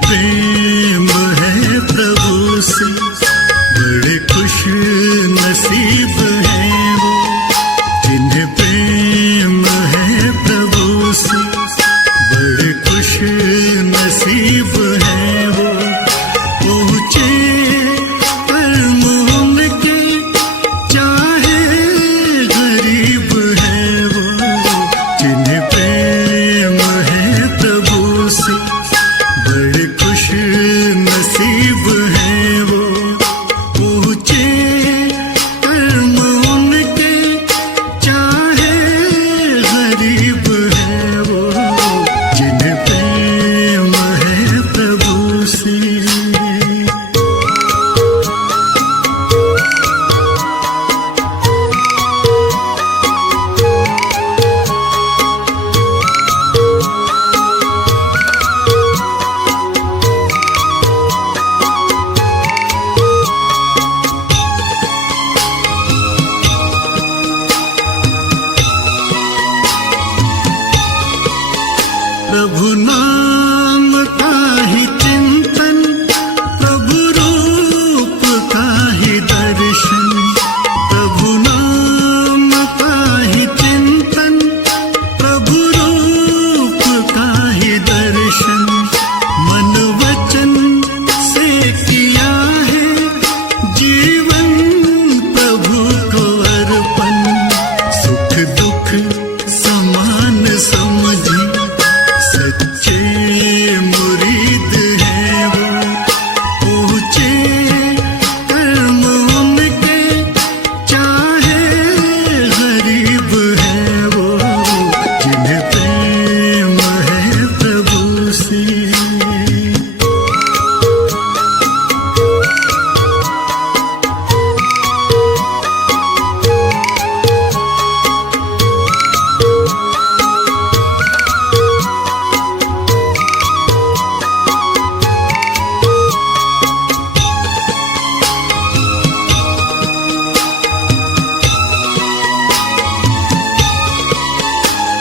प्रेम है प्रभु से, बड़े खुश नसीब हैं वो। जिन्हें प्रेम है प्रभु से, बड़े खुश नसीब हैं वो। पहुँचे कर्म उनके, चाहे गरीब है वो। जिन्हें प्रेम है प्रभु से, बड़े खुश नसीब हैं वो। पहुँचे कर्म उनके, चाहे गरीब है वो। जिन्हें प्रेम है प्रभु से। प्रभु नाम का ही चिंतन, प्रभु रूप का ही दर्शन। प्रभु नाम का ही चिंतन, प्रभु रूप का ही दर्शन। मन वचन से किया है जीवन प्रभु को अर्पण। सुख दुख समान समझी, सच्चे मुरीद हैं वो। पहुँचे कर्म उनके, चाहे गरीब है वो। जिन्हें प्रेम है प्रभु से।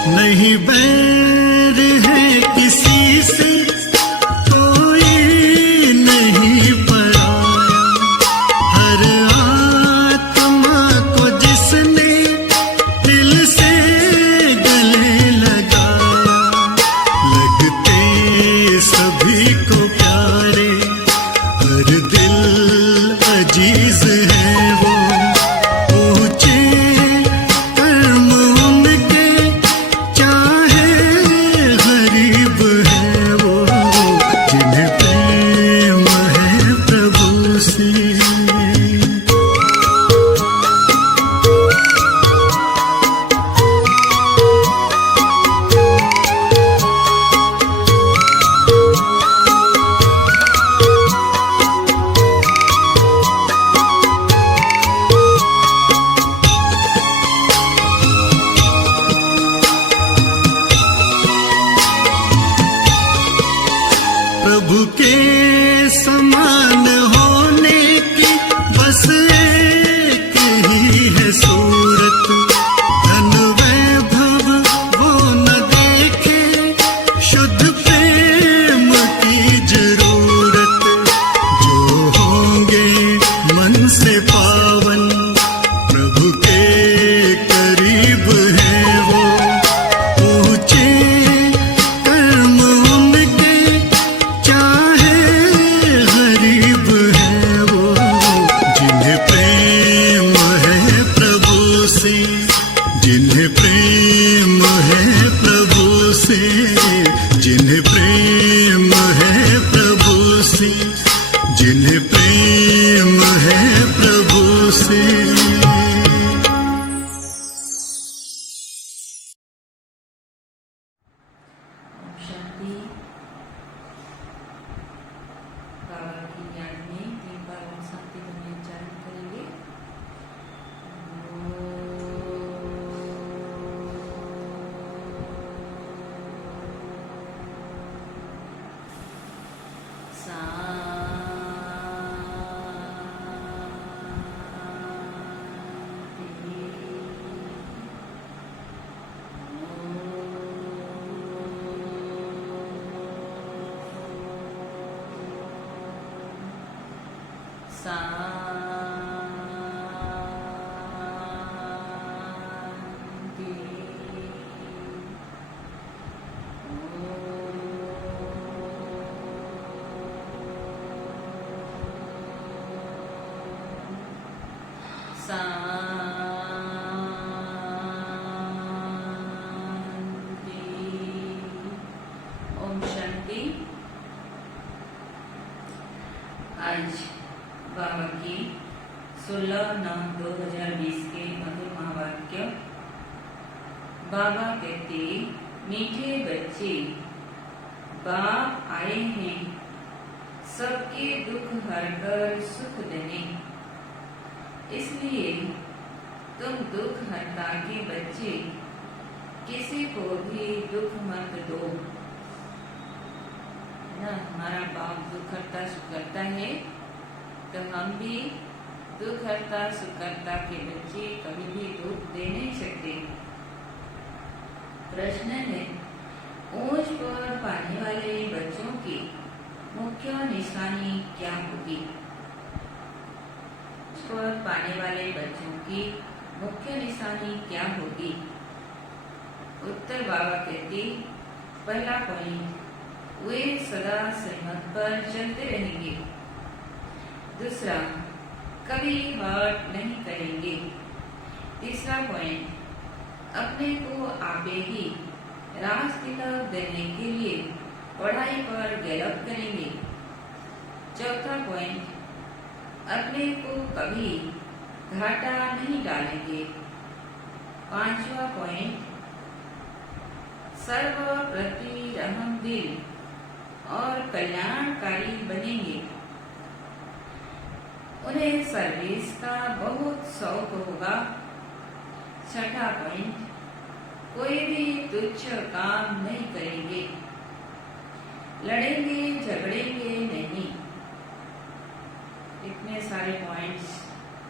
नहीं बैर है किसी से, कोई नहीं पराया। हर आत्मा को जिसने दिल से गले लगाया। लगते सभी को प्यारे, हर दिल अजीज है वो। पहुँचे कर्म उनके, चाहे गरीब है वो। जिन्हें प्रेम है प्रभु से। प्रभु के समान होने की बस एक ही है सूरत। धन वैभव वो न देखे, शुद्ध प्रेम की जरूरत। जो होंगे मन से पावन, प्रभु के करीब है वो। पहुँचे कर्म उनके, चाहे गरीब है वो। जिन्हें प्रेम है प्रभु से, जिन्हें प्रेम है प्रभु से। जिन्हें प्रेम है प्रभु से, जिन्हें प्रेम है प्रभु से। शांति बाबा की याद में 3 बार ओम शांति ध्वनि उच्चारण करेंगे। सा शांति। शांति। ओम शांति। आज बाबा की 16/9/2020 के मधुर महावाक्य। बाबा कहते, मीठे बच्चे, बाप आए हैं सबके दुख हरकर सुख देने, इसलिए तुम दुख हरता के बच्चे किसी को भी दुख मत दो। ना, हमारा बाप दुख हरता सुख करता है, तो हम भी दुख हरता सुख करता के बच्चे कभी भी दुख दे नहीं सकते। प्रश्न है, ऊंच पर पाने वाले बच्चों की मुख्य निशानी क्या होगी? पर पाने वाले बच्चों की मुख्य निशानी क्या होगी? उत्तर बाबा कहती, पहला पॉइंट, वे सदा श्रीमत पर चलते रहेंगे। दूसरा, कभी हर्ट नहीं करेंगे। तीसरा पॉइंट, अपने को आपे ही रास तिलक देने के लिए पढ़ाई पर गैलप करेंगे। चौथा पॉइंट, अपने को कभी घाटा नहीं डालेंगे। पांचवा पॉइंट, सर्व प्रति रहम दिल और कल्याणकारी बनेंगे। उन्हें सर्विस का बहुत शौक होगा। छठा पॉइंट, कोई भी तुच्छ काम नहीं करेंगे, लड़ेंगे झगड़ेंगे नहीं। इतने सारे पॉइंट्स,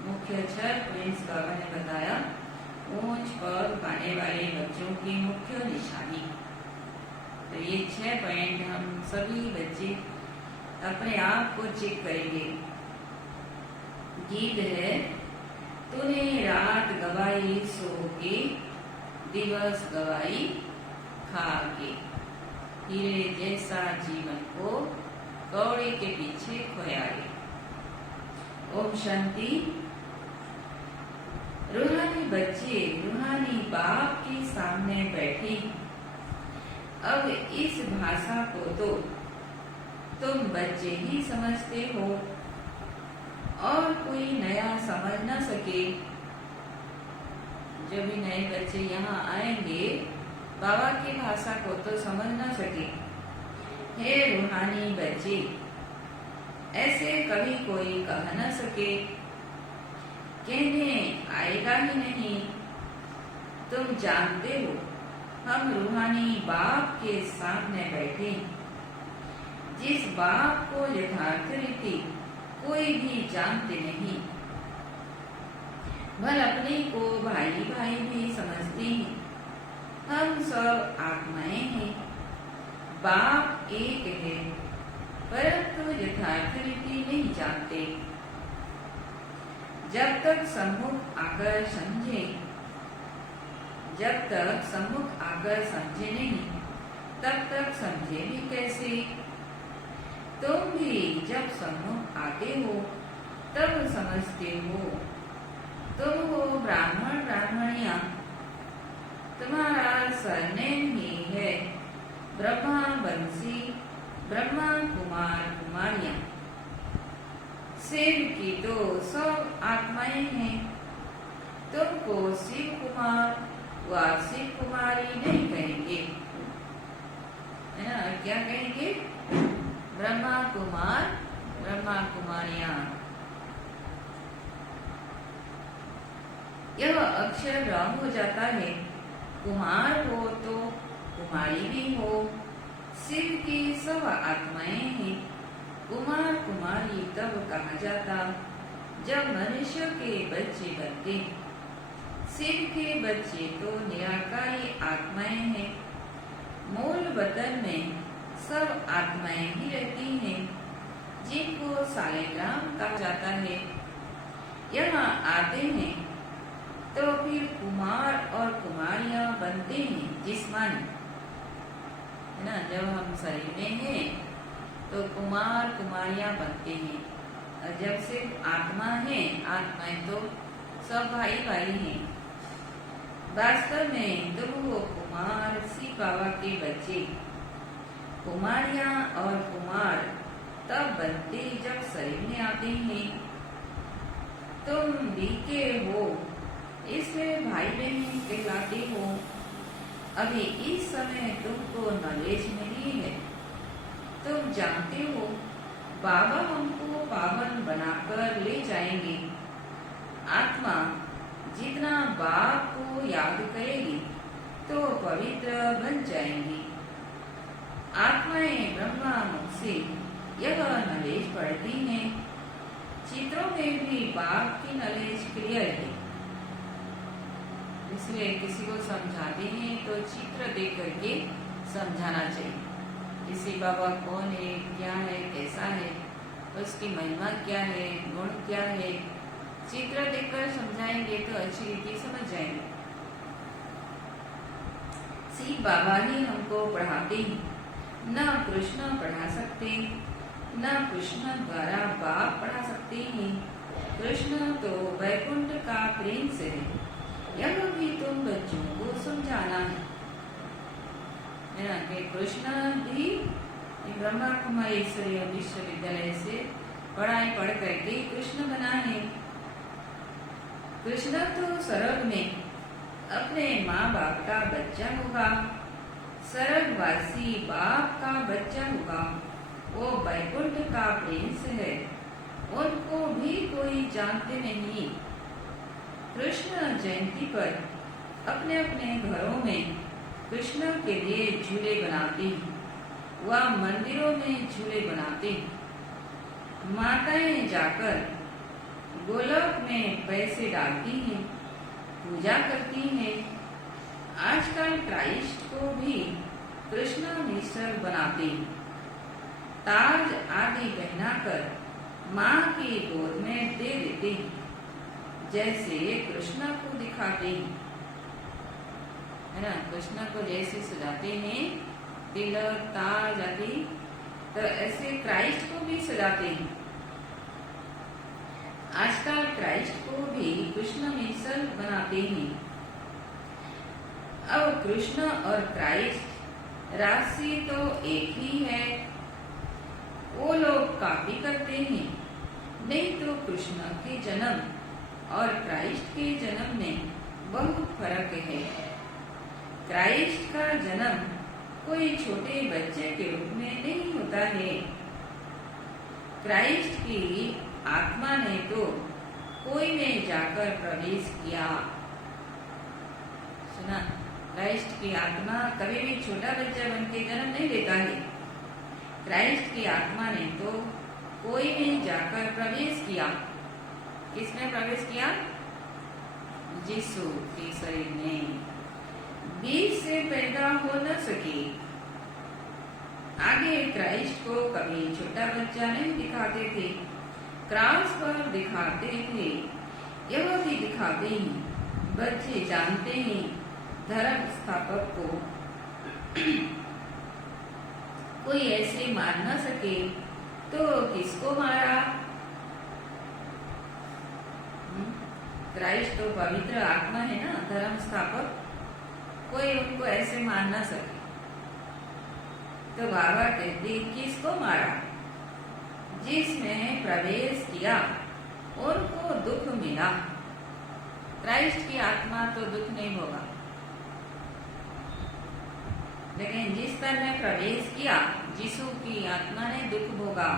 मुख्य 6 पॉइंट्स बाबा ने बताया। ऊंच पद पाने वाले बच्चों की मुख्य निशानी। तो ये 6 पॉइंट हम सभी बच्चे अपने आप को चेक करेंगे। गीत है, तूने रात गवाई सो के, दिवस गवाई खा के, हीरे जैसा जीवन को कौड़े के पीछे खोया गे। ओम शांति। रूहानी बच्चे रूहानी बाप के सामने बैठे। अब इस भाषा को तो तुम बच्चे ही समझते हो और कोई नया समझ न सके। जो भी नए बच्चे यहाँ आएंगे, बाबा की भाषा को तो समझ न सके। हे रूहानी बच्चे, ऐसे कभी कोई कह न सके, कहने आएगा ही नहीं। तुम जानते हो, हम रूहानी बाप के सामने बैठे, जिस बाप को यथार्थ रीति कोई भी जानते नहीं। भल अपने को भाई भाई भी समझते हैं। हम सब आत्माएं हैं, बाप एक है, परंतु यथार्थ रीति नहीं जानते। जब तक सम्मुख आकर समझे नहीं, तब तक समझे भी कैसे? तुम भी जब सम्मुख आते हो तब समझते हो। तुम हो ब्राह्मण ब्राह्मणिया, तुम्हारा सरनेम ही है ब्रह्मा बंसी, ब्रह्मा कुमार कुमारिया। शिव की तो सब आत्माएं हैं। तुमको शिव कुमार व शिव कुमारी नहीं कहेंगे, है ना? क्या कहेंगे? ब्रह्मा कुमार ब्रह्मा कुमारिया। यह अक्षर रंग हो जाता है। कुमार हो तो कुमारी भी हो। शिव की सब आत्माएं हैं। कुमार कुमारी तब कहा जाता जब मनुष्य के बच्चे बनते। शिव के बच्चे तो निराकारी आत्माएं हैं। मूल वतन में सब आत्माएं ही रहती हैं, जिनको सालिग्राम कहा जाता है। यहाँ आते हैं तो फिर कुमार और कुमारियां बनते हैं जिस्मानी, है ना। जब हम शरीर में हैं तो कुमार कुमारियां बनते हैं, और जब सिर्फ आत्मा है, आत्माएं तो सब भाई भाई हैं। वास्तव में तुम वो कुमार शिव बाबा के बच्चे, कुमारियां और कुमार तब बनते जब शरीर में आते हैं। तुम बीके हो, इसमें भाई बहन कहलाते हो। अभी इस समय तुमको नॉलेज मिली है, तुम जानते हो बाबा हमको पावन बनाकर ले जाएंगे। आत्मा जितना बाप को याद करेगी तो पवित्र बन जाएंगी। आत्माएं ब्रह्मा मुख से यह नॉलेज पढ़ती हैं। चित्रों में भी बाप की नॉलेज क्लियर है, इसलिए किसी को समझाते हैं तो चित्र देख करके समझाना चाहिए। किसी बाबा कौन है, क्या है, कैसा है, उसकी महिमा क्या है, गुण क्या है, चित्र देखकर समझाएंगे तो अच्छी रीति समझ जाएंगे। शिव बाबा ही हमको पढ़ाते हैं, न कृष्ण पढ़ा सकते, न कृष्ण द्वारा बाप पढ़ा सकते हैं। कृष्ण तो वैकुंठ का प्रिंस है, यह भी तुम बच्चों को समझाना है ना, कि कृष्ण भी ब्रह्मा कुमारी ईश्वरीय विश्वविद्यालय से पढ़ाई पढ़ करके कृष्ण बना है। कृष्ण तो स्वर्ग में अपने माँ बाप का बच्चा होगा, स्वर्गवासी बाप का बच्चा होगा। वो वैकुंठ का प्रिंस है, उनको भी कोई जानते नहीं। कृष्ण जयंती पर अपने अपने घरों में कृष्ण के लिए झूले बनाते हैं, वह मंदिरों में झूले बनाते हैं। माताएं जाकर गोलोक में पैसे डालती हैं, पूजा करती हैं। आजकल क्राइस्ट को भी कृष्ण मिस्टर बनाते हैं, ताज आदि पहनाकर माँ की गोद में दे देते हैं, जैसे कृष्ण को दिखाते हैं, है ना। कृष्ण को जैसे सजाते हैं, तिलक ताज आदि, तो ऐसे क्राइस्ट को भी सजाते हैं। आजकल क्राइस्ट को भी कृष्ण मिसल बनाते हैं। अब कृष्ण और क्राइस्ट राशि तो एक ही है, वो लोग कॉपी करते हैं। नहीं तो कृष्ण के जन्म और क्राइस्ट के जन्म में बहुत फर्क है। क्राइस्ट का जन्म कोई छोटे बच्चे के रूप में नहीं होता है। क्राइस्ट की आत्मा ने तो कोई में जाकर प्रवेश किया, सुना। क्राइस्ट की आत्मा कभी भी छोटा बच्चा बन के जन्म नहीं लेता है। क्राइस्ट की आत्मा ने तो कोई में जाकर प्रवेश किया। किसने प्रवेश किया? यीशु के शरीर में। बीज से पैदा हो न सके। आगे क्राइस्ट को कभी छोटा बच्चा नहीं दिखाते थे, क्रॉस पर दिखाते थे। यह भी दिखाते हैं, बच्चे जानते हैं धर्म स्थापक को कोई ऐसे मार न सके तो किसको मारा? क्राइस्ट तो पवित्र आत्मा है ना, धर्म स्थापक, कोई उनको ऐसे मार न सके। तो बाबा कहते किसको मारा? जिसने प्रवेश किया उनको दुख मिला। क्राइस्ट की आत्मा तो दुख नहीं होगा, लेकिन जिस तरह ने प्रवेश किया यीशु की आत्मा ने दुख भोगा।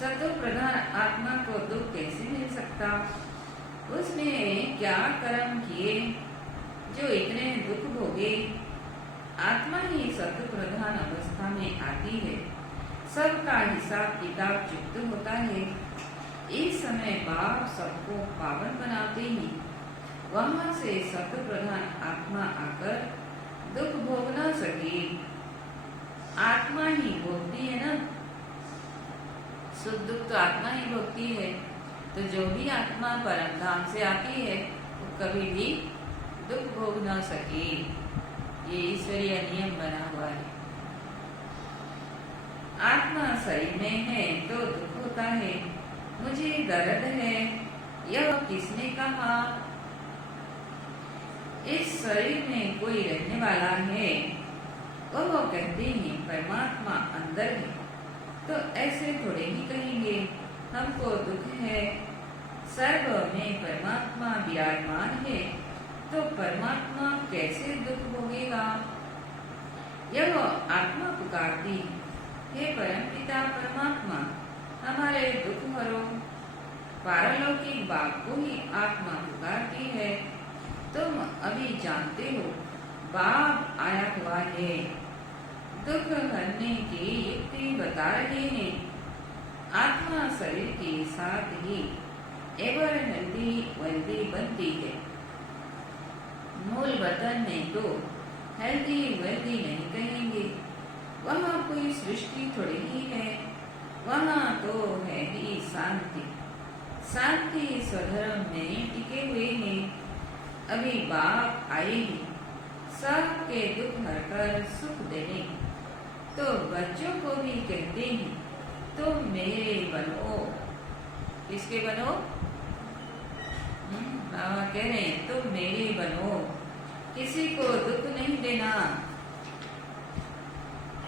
सतो प्रधान आत्मा को दुख कैसे मिल सकता? उसने क्या कर्म किए जो इतने दुख भोगे? आत्मा ही सत्य प्रधान अवस्था में आती है, सबका हिसाब किताब चुप्त होता है। इस समय बाप सबको पावन बनाते हैं, वहां से सत्य प्रधान आत्मा आकर दुख भोग न सके। आत्मा ही भोगती है ना, सुख दुख तो आत्मा ही भोगती है। तो जो भी आत्मा परम धाम से आती है वो कभी भी दुख भोग न सके। ये ईश्वरीय नियम बना हुआ है। आत्मा शरीर में है तो दुख होता है। मुझे दर्द है, यह किसने कहा? इस शरीर में कोई रहने वाला है, वह कहते हैं परमात्मा अंदर है। तो ऐसे थोड़े ही कहेंगे हमको दुख है। सर्व में परमात्मा विराजमान है तो परमात्मा कैसे दुख भोगेगा? यह आत्मा पुकारती है, हे परमपिता परमात्मा हमारे दुख हरो। पारलौकिक बाप को ही आत्मा पुकारती है। तुम अभी जानते हो बाप आया हुआ है, दुख हरने की युक्ति बता रहे हैं। आत्मा शरीर के साथ ही एवर हेल्दी वेल्दी बनती है। मूल वतन में तो हेल्दी वेल्दी नहीं कहेंगे, वहाँ कोई सृष्टि थोड़ी ही है। वहाँ तो है ही शांति। शांति स्वधर्म में टिके हुए हैं। अभी बाप आएगी सबके दुख हरकर सुख देने। तो बच्चों को भी कहते हैं तुम मेरे बनो। किसके बनो? बाबा कह रहे हैं तुम मेरे बनो, किसी को दुख नहीं देना।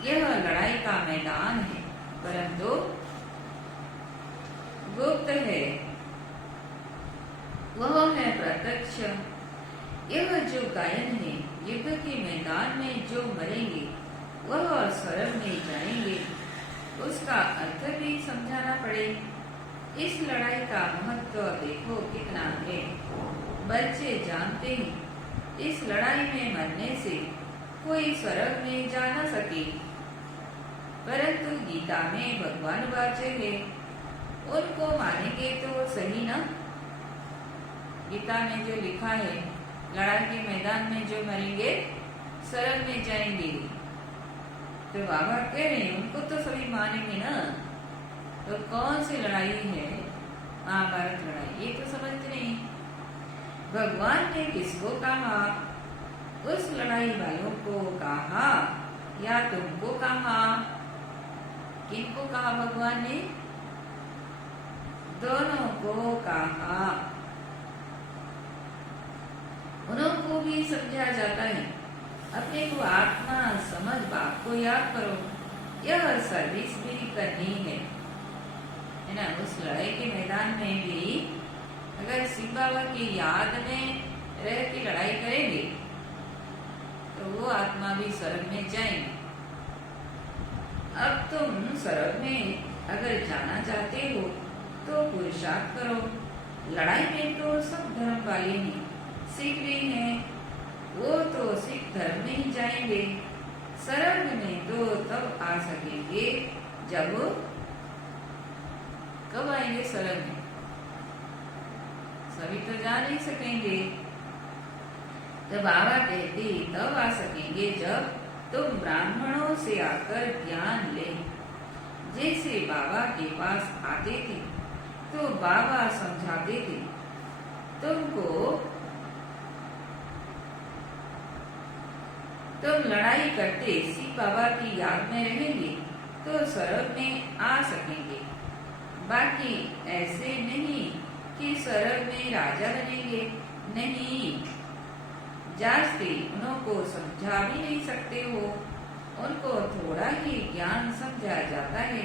यह लड़ाई का मैदान है परंतु गुप्त है, वह है प्रत्यक्ष। यह जो गायन है, युद्ध के मैदान में जो मरेंगे वह स्वर्ग में जाएंगे, उसका अर्थ भी समझाना पड़े। इस लड़ाई का महत्व देखो कितना है। बच्चे जानते हैं इस लड़ाई में मरने से कोई स्वर्ग में जा न सके, परंतु गीता में भगवान वाच्य है, उनको मानेंगे तो सही ना। गीता में जो लिखा है लड़ाई के मैदान में जो मरेंगे स्वर्ग में जाएंगे, तो बाबा कह रहे हैं उनको तो सभी मानेंगे ना। तो कौन सी लड़ाई है? महाभारत लड़ाई, ये तो समझते नहीं। भगवान ने किसको कहा? उस लड़ाई वालों को कहा या तुमको कहा? किनको कहा भगवान ने? दोनों को कहा। उनको भी समझा जाता है। अपने को आत्मा समझ बाप को याद करो, यह सर्विस भी करनी है ना। उस लड़ाई के मैदान में भी अगर शिव बाबा की याद में रह के लड़ाई करेंगे तो वो आत्मा भी स्वर्ग में जाएंगे। अब तुम स्वर्ग में अगर जाना चाहते हो तो पुरुषार्थ करो। लड़ाई में तो सब धर्म वाले ही सिख भी हैं, वो तो सिख धर्म में ही जाएंगे। स्वर्ग में तो तब आ सकेंगे जब, कब आएंगे स्वर्ग में? सभी तो जा नहीं सकेंगे। तो बाबा कहते तब आ सकेंगे जब तुम ब्राह्मणों से आकर ज्ञान ले। जैसे बाबा के पास आते थे तो बाबा समझाते थे तुमको, तुम लड़ाई करते शिव बाबा की याद में रहेंगे तो स्वर्ग में आ सकेंगे। बाकी ऐसे नहीं कि स्वर्ग में राजा बनेंगे, नहीं। जास्ती उनको समझा भी नहीं सकते हो, उनको थोड़ा ही ज्ञान समझा जाता है।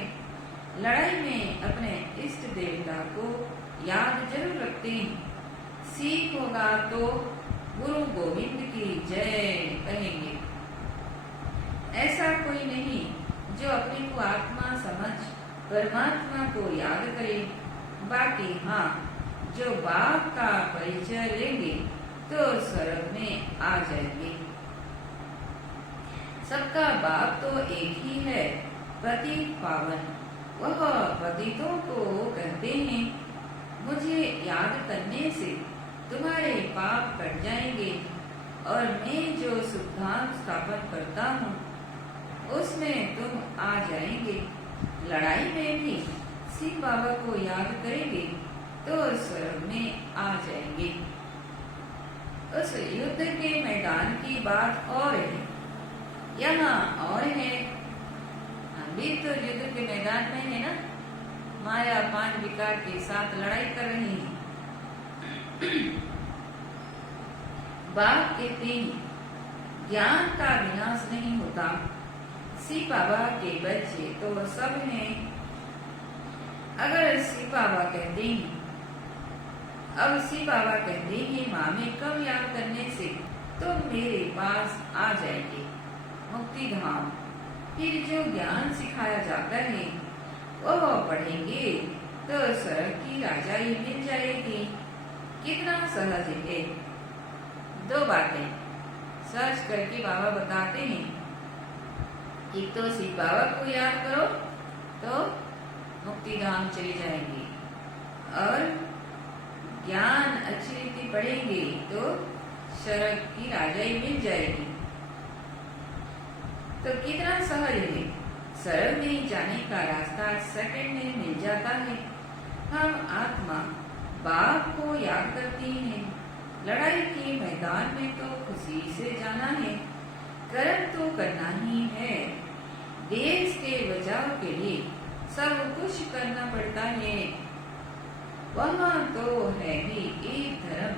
लड़ाई में अपने इष्ट देवता को याद जरूर रखते हैं। सीख होगा तो गुरु गोविंद की जय कहेंगे। ऐसा कोई नहीं जो अपने को आत्मा समझ परमात्मा को याद करे। बाकी हाँ, जो बाप का परिचय लेंगे तो स्वर्ग में आ जाएंगे। सबका बाप तो एक ही है, पतित पावन। वह पतितों को कहते हैं मुझे याद करने से तुम्हारे पाप कट जाएंगे और मैं जो सिद्धांत स्थापन करता हूँ उसमें तुम आ जाएंगे। लड़ाई में भी शिव बाबा को याद करेंगे तो स्वर्ग में आ जाएंगे। उस युद्ध के मैदान की बात और है, यहाँ और है। हम भी तो युद्ध के मैदान में है ना, माया पान विकार के साथ लड़ाई कर रही है। बाप कहते हैं ज्ञान का विनाश नहीं होता। शिव बाबा के बच्चे तो सब हैं। अगर शिव बाबा कहते हैं, अब शिव बाबा कहते हैं माँ में कम याद करने से तो मेरे पास आ जाएंगे मुक्ति धाम। फिर जो ज्ञान सिखाया जाता है वो पढ़ेंगे तो स्वर्ग की राजाई मिल जाएगी। कितना सहज है। दो बातें सर्च करके बाबा बताते हैं, एक तो शिव बाबा को याद करो तो मुक्ति धाम चली जाएंगे, और ज्ञान अच्छी रीति पढ़ेंगे तो स्वर्ग की राजाई मिल जाएगी। तो कितना सहज है। स्वर्ग में जाने का रास्ता सेकंड में मिल जाता है। हम आत्मा बाप को याद करती हैं। लड़ाई के मैदान में तो खुशी से जाना है, कर्म तो करना ही है। देश के बचाव के लिए सब कुछ करना पड़ता है। वहाँ तो है ही एक धर्म,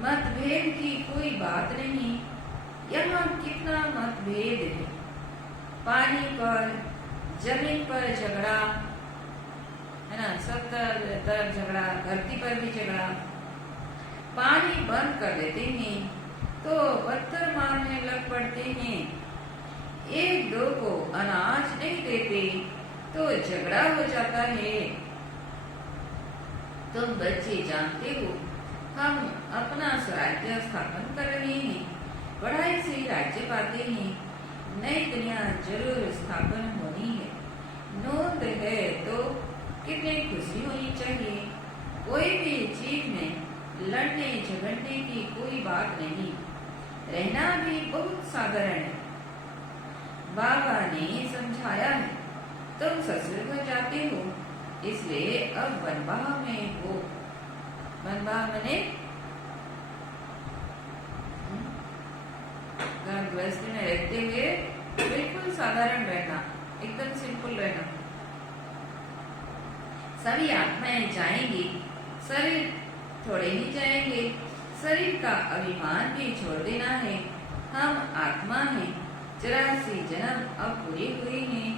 मतभेद की कोई बात नहीं। यहाँ कितना मतभेद है। पानी पर, जमीन पर झगड़ा है ना, सब तरफ झगड़ा, धरती पर भी झगड़ा। पानी बंद कर देते हैं तो पत्थर मारने लग पड़ते हैं। एक दो को अनाज नहीं देते तो झगड़ा हो जाता है। तुम बच्चे जानते हो हम अपना स्वराज्य स्थापन कर रहे हैं। पढ़ाई से राज्य पाते हैं। नई दुनिया जरूर स्थापन होनी है। नोंद है तो कितनी खुशी होनी चाहिए। कोई भी चीज में लड़ने झगड़ने की कोई बात नहीं। रहना भी बहुत साधारण है। बाबा ने समझाया है, तुम ससुर घर जाते हो इसलिए अब वनवाह में हो। वनवाह मने गृहस्थी में रहते हुए बिल्कुल साधारण रहना, एकदम सिंपल रहना। सभी आत्माएं जाएंगी, शरीर थोड़े ही जाएंगे। शरीर का अभिमान भी छोड़ देना है। हम आत्मा हैं। 84 जन्म अब पूरे हुए हैं।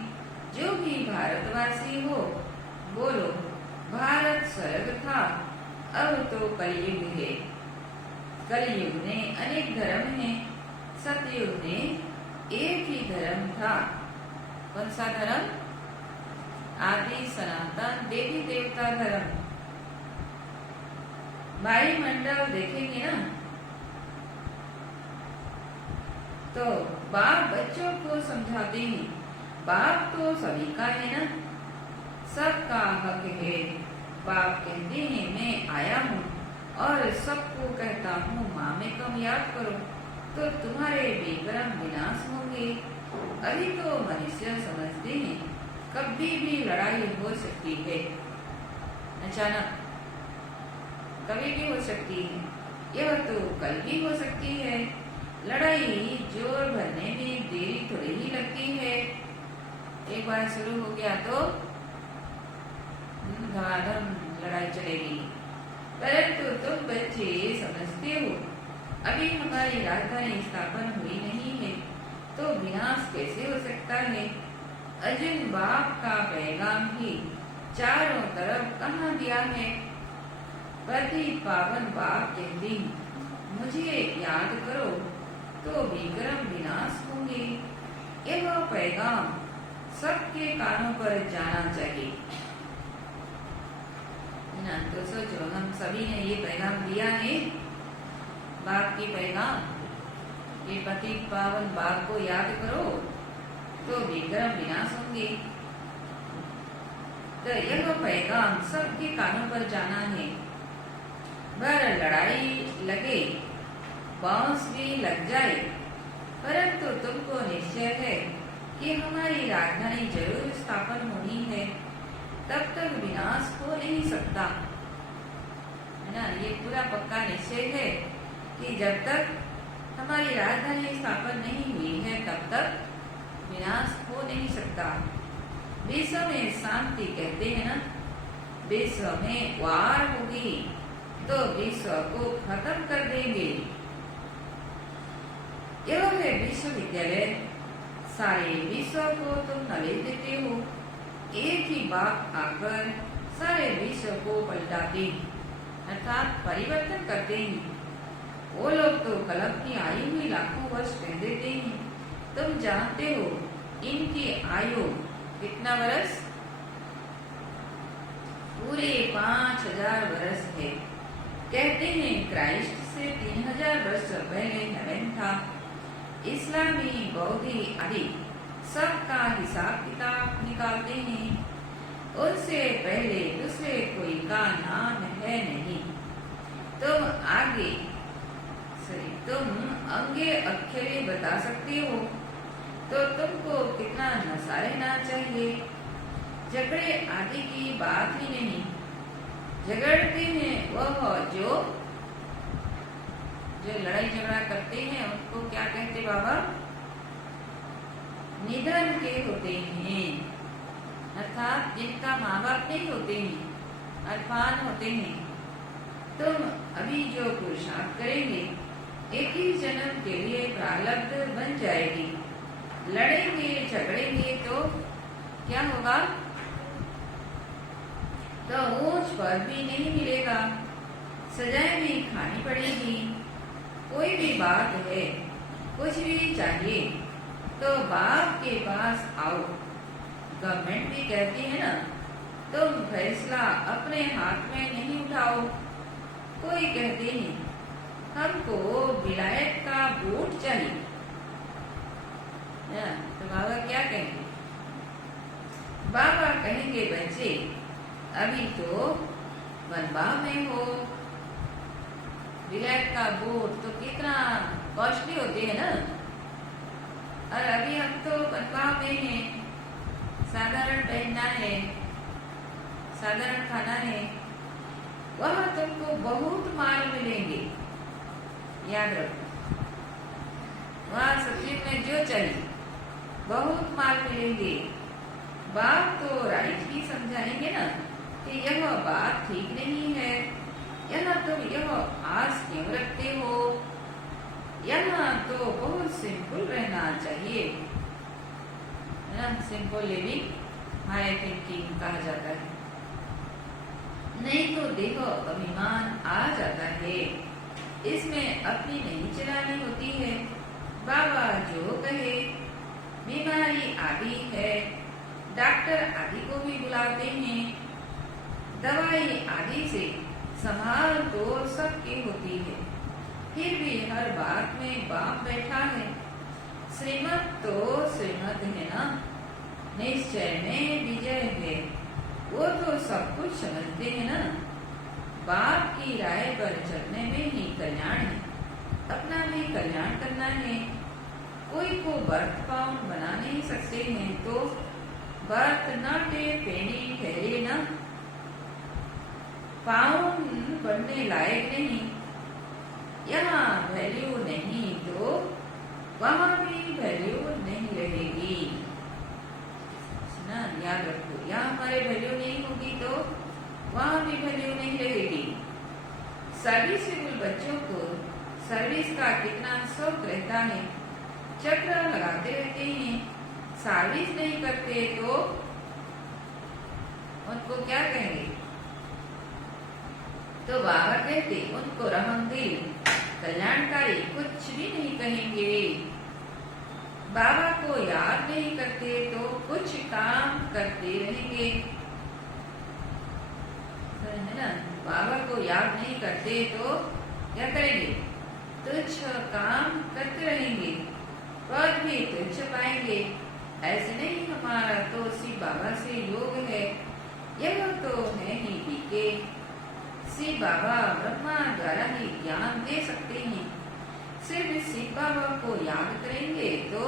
जो भी भारतवासी हो बोलो भारत स्वर्ग था, अब तो कलयुग है। कलयुग में अनेक धर्म हैं। सतयुग में एक ही धर्म था। कौन सा धर्म? आदि सनातन देवी देवता धर्म। वायुमंडल देखेंगे ना तो बाप बच्चों को समझाते हैं, बाप तो सभी का है ना, सबका हक है। बाप कहते हैं मैं आया हूँ और सबको कहता हूँ माँ में कम याद करो तो तुम्हारे विक्रम विनाश होंगे। अभी तो मनुष्य समझते हैं कभी भी लड़ाई हो सकती है, अचानक कभी भी हो सकती है। यह तो कल भी हो सकती है। लड़ाई जोर भरने में देरी थोड़ी ही लगती है। एक बार शुरू हो गया तो धमाधम लड़ाई चलेगी। परंतु तुम बच्चे समझते हो अभी हमारी राजधानी स्थापन हुई नहीं है तो विनाश कैसे हो सकता है। अर्जुन बाप का पैगाम ही चारों तरफ कहाँ दिया है। प्रति पावन बाप कहते हैं मुझे याद करो तो विक्रम विनाश होंगे। यह पैगाम सबके कानों पर जाना चाहिए ना। तो सोचो हम सभी ने ये पैगाम दिया है, बाप की पैगाम, ये पति पावन बाप को याद करो तो विक्रम विनाश होंगे। तो यह पैगाम सबके कानों पर जाना है। पर लड़ाई लगे, बांस भी लग जाए, परंतु तुमको निश्चय है कि हमारी राजधानी जरूर स्थापन होनी है। तब तक विनाश हो नहीं सकता। है ना, ये पूरा पक्का निश्चय है कि जब तक हमारी राजधानी स्थापन नहीं हुई है तब तक विनाश हो नहीं सकता। विश्व में शांति कहते हैं ना, विश्व में वार होगी तो विश्व को खत्म कर देंगे। यह है विश्वविद्यालय। सारे विश्व को तुम नवेद देते हो, एक ही बात आकर सारे विश्व को पलटाते अर्थात परिवर्तन करते हैं। वो लोग तो कलम की आई हुई लाखों वर्ष कह देते हैं। तुम जानते हो इनकी आयु कितना वर्ष? पूरे 5000 वर्ष है। कहते हैं क्राइस्ट से 3000 वर्ष पहले हेवन था। इस्लामी, बौद्धी आदि सबका हिसाब किताब निकालते हैं। उनसे पहले दूसरे कोई का नाम है नहीं। तुम अंगे अक्षरे बता सकते हो तो तुमको कितना नशा रहना चाहिए। झगड़े आदि की बात ही नहीं। झगड़ते हैं वह जो लड़ाई झगड़ा करते हैं उनको क्या कहते बाबा? निधन के होते हैं, अर्थात जिनका माँ बाप नहीं होते हैं, अरफान होते हैं। तुम अभी जो पुरुषार्थ करेंगे एक ही जन्म के लिए प्रारब्ध बन जाएगी। लड़ेंगे झगड़ेंगे तो क्या होगा? तो ऊंच पद भी नहीं मिलेगा, सजाएं भी खानी पड़ेगी। कोई भी बात है, कुछ भी चाहिए तो बाप के पास आओ। गवर्नमेंट भी कहती है ना, तुम फैसला अपने हाथ में नहीं उठाओ। कोई कहते हैं हमको विलायत का वोट चाहिए, तो बाबा क्या कहेंगे? बाबा कहेंगे बच्चे अभी तो वनवाह में हो, विलायत का वोट तो कितना कॉस्टली होती है ना, और अभी हम तो वनवाह में हैं। साधारण पहनना है, साधारण खाना है, वहाँ तुमको बहुत माल मिलेंगे। याद रखो, वहाँ सत्युग में जो चाहिए बहुत माल मिलेंगे। बात तो राइट ही समझाएंगे ना कि यह बात ठीक नहीं है, यहाँ तुम यह आस क्यों रखते हो, यहाँ तो बहुत सिंपल रहना चाहिए। सिंपल लिविंग हाई थिंकिंग कहा जाता है। नहीं तो देखो अभिमान आ जाता है, इसमें अपनी नहीं चलानी होती है। बाबा जो कहे, बीमारी आदि है, डॉक्टर आदि को भी बुलाते हैं। दवाई आदि से संभाल तो सबकी होती है, फिर भी हर बात में बाप बैठा है। श्रीमत तो श्रीमत है ना, निश्चय में विजय है। वो तो सब कुछ समझते हैं ना। बाप की राय पर चलने में ही कल्याण है, अपना भी कल्याण करना है। कोई को बर्थ पाउंड बना नहीं सकते हैं तो बर्थ नाटे पेनी ठहरे ना। पाउंड बनने लायक नहीं, यहाँ वैल्यू नहीं तो वहाँ भी वैल्यू नहीं रहेगी ना। याद रखो, यहाँ हमारे वैल्यू नहीं होगी तो वहाँ भी वैल्यू नहीं रहेगी। सर्विसेबल बच्चों को सर्विस का कितना शौक रहता है, चक्र लगाते रहते हैं। सर्विस नहीं करते तो उनको क्या कहेंगे? तो बाबा कहते उनको रहमदिल कल्याणकारी कुछ भी नहीं कहेंगे। बाबा को याद नहीं करते तो कुछ काम करते रहेंगे, है ना। बाबा को याद नहीं करते तो क्या करेंगे? तुच्छ काम करते रहेंगे, पद भी तुच्छ पाएंगे। ऐसे नहीं हमारा तो शिव बाबा से योग है, यह तो है ही बीके। शिव बाबा ब्रह्मा द्वारा ही ज्ञान दे सकते हैं। सिर्फ शिव बाबा को याद करेंगे तो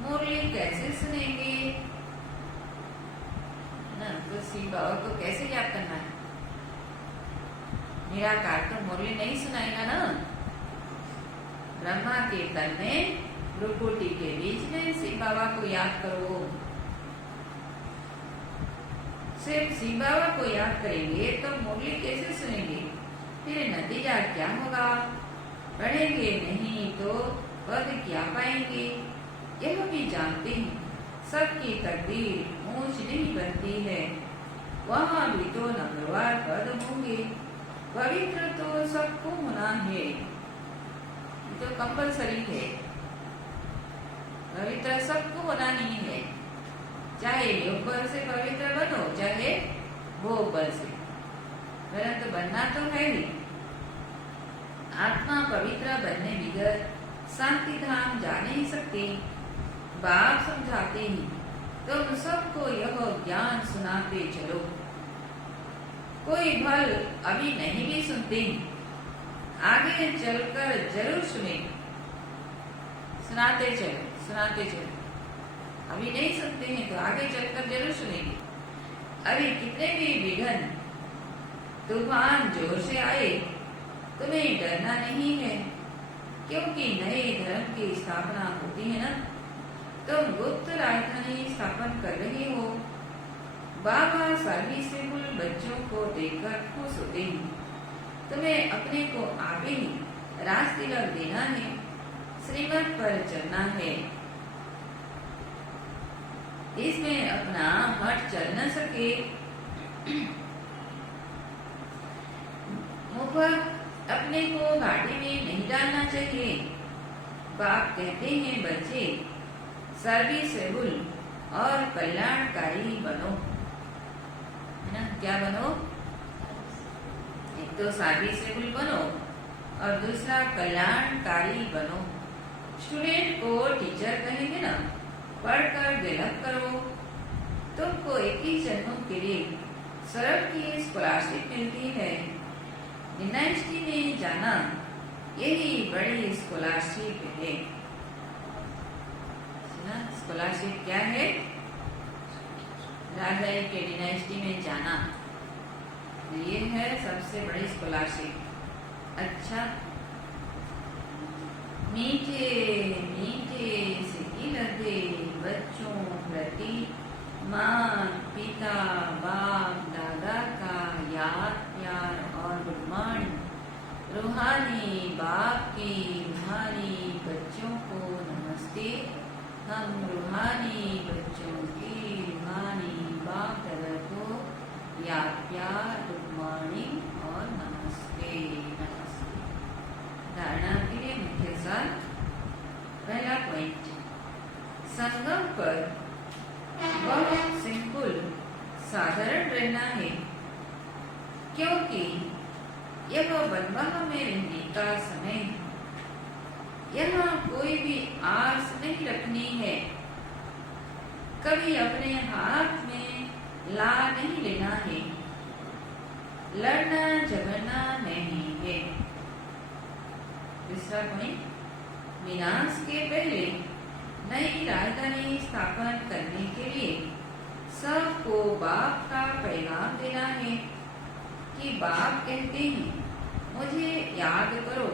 मुरली कैसे सुनेंगे ना। तो शिव शिव बाबा को कैसे याद करना है? निराकार तो मुरली नहीं सुनाएगा ना। ब्रह्मा के तन में भ्रुकुटी के बीच में शिव बाबा को याद करो। सिर्फ शिव बाबा को याद करेंगे तो मुरली कैसे सुनेंगे? फिर नतीजा क्या होगा? पढ़ेंगे नहीं तो पद क्या पाएंगे? यह भी जानते हैं सबकी तकदीर ऊंच नहीं बनती है। वहाँ भी तो नंबरवार पद होंगे। पवित्र तो सबको होना है, तो कंपलसरी है। पवित्र सबको होना नहीं है, चाहे योग बल से पवित्र बनो चाहे भोग बल से, परंतु बनना तो है ही। आत्मा पवित्र बनने बगैर शांति धाम जा नहीं सकते। बाप समझाते हैं तुम सबको यह ज्ञान सुनाते चलो। कोई भल अभी नहीं भी सुनते, आगे चलकर जरूर सुनेंगे। सुनाते चलो। अभी नहीं सुनते हैं तो आगे चलकर जरूर सुनेंगे। अभी कितने भी विघ्न तूफान जोर से आए तुम्हें डरना नहीं है, क्योंकि नए धर्म की स्थापना होती है ना। तुम गुप्त राजधानी स्थापन कर रहे हो। बाबा सर्विसेबल बच्चों को देखकर खुश होते हैं। तुम्हें अपने को आप ही राज तिलक देना है, श्रीमत पर चलना है। इसमें अपना हट चल न सके। मुफ्त अपने को घाटी में नहीं डालना चाहिए। बाप कहते हैं बच्चे सर्विसेबल और कल्याणकारी बनो, है ना। क्या बनो? एक तो सर्विसेबल बनो और दूसरा कल्याणकारी बनो। स्टूडेंट को टीचर कहेंगे ना, पढ़कर डेवलप करो। तुमको 21 जन्मों के लिए सरल की स्कॉलरशिप मिलती है। यूनिवर्सिटी में जाना यही बड़ी स्कॉलरशिप है। स्कॉलरशिप क्या है? राजा के यूनिवर्सिटी में जाना, ये है सबसे बड़ी स्कॉलरशिप। अच्छा, मीठे मीठे से लगे बच्चों प्रति माँ पिता बाप दादा का याद प्यार और गुड मॉर्निंग। रूहानी बाप की रूहानी बच्चों को नमस्ते। हम रूहानी बच्चों की रूहानी बाप दादा को याद प्यार गुड मॉर्निंग और नमस्ते। धारणा के लिए मुख्य सार। पहला पॉइंट, संगम पर बहुत सिंपल साधारण रहना है, क्योंकि यह बनवाह में रहने का समय है। यहाँ कोई भी आस नहीं रखनी है। कभी अपने हाथ में ला नहीं लेना है। लड़ना झगड़ना नहीं है। दूसरा पॉइंट, विनाश के पहले नई राजधानी स्थापन करने के लिए सबको बाप का पैगाम देना है कि बाप कहते हैं मुझे याद करो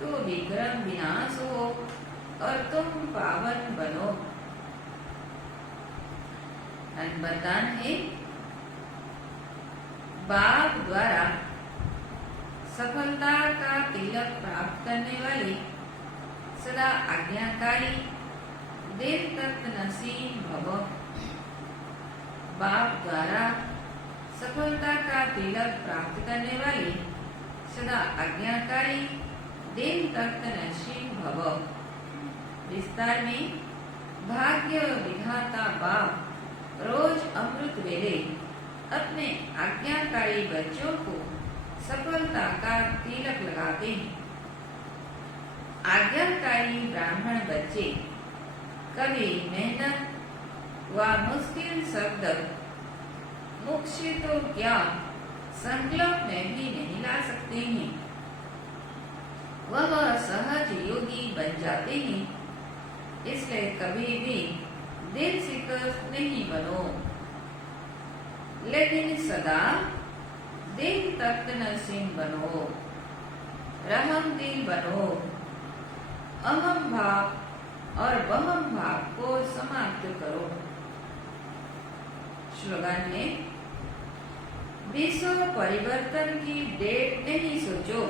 तो विक्रम विनाश हो और तुम पावन बनो। वरदान है, बाप द्वारा सफलता का तिलक प्राप्त करने वाले सदा आज्ञाकारी देव तक नसीब भव। बाप द्वारा सफलता का तिलक प्राप्त करने वाले सदा आज्ञाकारी देव तक नसीब भव। विस्तार में, भाग्य विधाता बाप रोज अमृत वेले अपने आज्ञाकारी बच्चों को सफलता का तिलक लगाते हैं। आज्ञाकारी ब्राह्मण बच्चे कभी मेहनत व मुश्किल शब्द मुख से तो क्या संकल्प में भी नहीं ला सकते हैं। वह सहज योगी बन जाते हैं। इसलिए कभी भी दिल शिकस्त नहीं बनो। लेकिन सदा दिल तख्त नसीम बनो, रहम दिल बनो, अहम भाव और वहम भाव को समाप्त करो। स्लोगन है, विश्व परिवर्तन की डेट नहीं सोचो,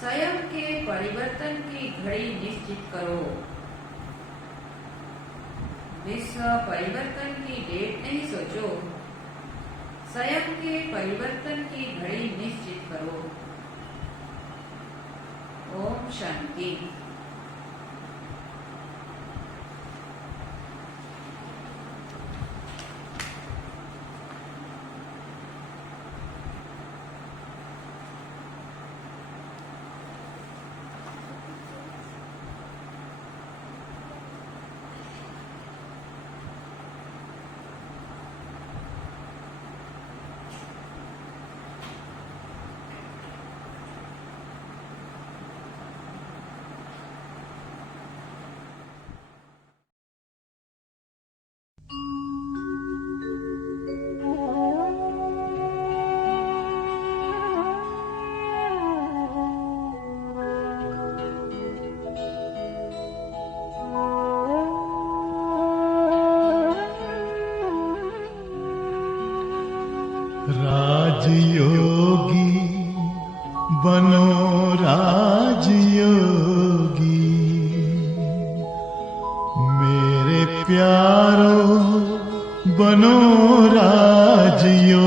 स्वयं के परिवर्तन की घड़ी निश्चित करो। विश्व परिवर्तन की डेट नहीं सोचो, स्वयं के परिवर्तन की घड़ी निश्चित करो। ओम शांति। राजयोगी बनो राजयोगी, मेरे प्यारो बनो राजयोगी।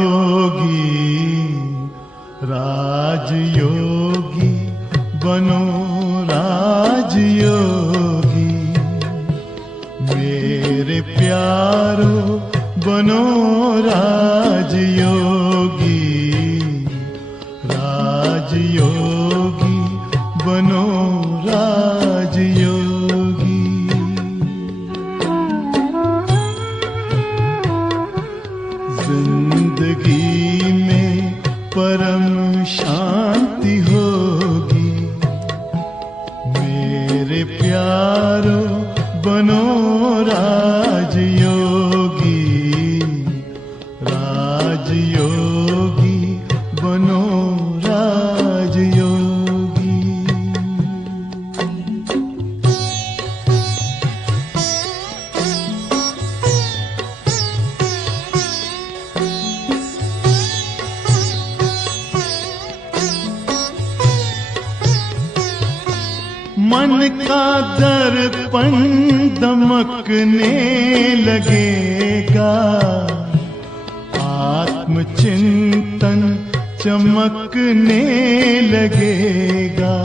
राजयोगी बनो राजयोगी, मेरे प्यारो बनो राजयोगी। राजयोगी बनो राजयोगी। जिंदगी में परम शांति होगी, मेरे प्यारो बनो राजयोगी। राजयोगी बनो राजयोगी। मन का दर्पण दमकने लगेगा, आत्मचिंतन चमकने लगेगा।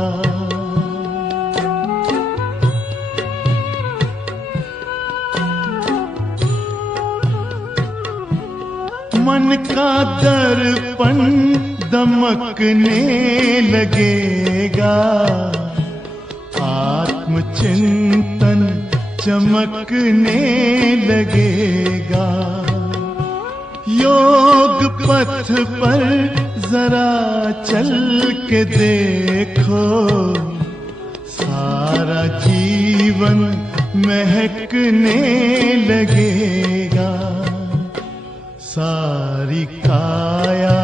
मन का दर्पण दमकने लगेगा, आत्मचिंतन चमकने लगेगा। योग पथ पर जरा चल के देखो, सारा जीवन महकने लगेगा। सारी काया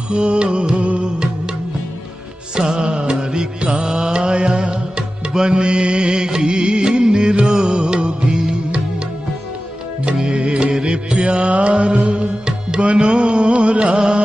हो, सारी काया बनेगी निरोगी। मेरे प्यारो बनो राजयोगी।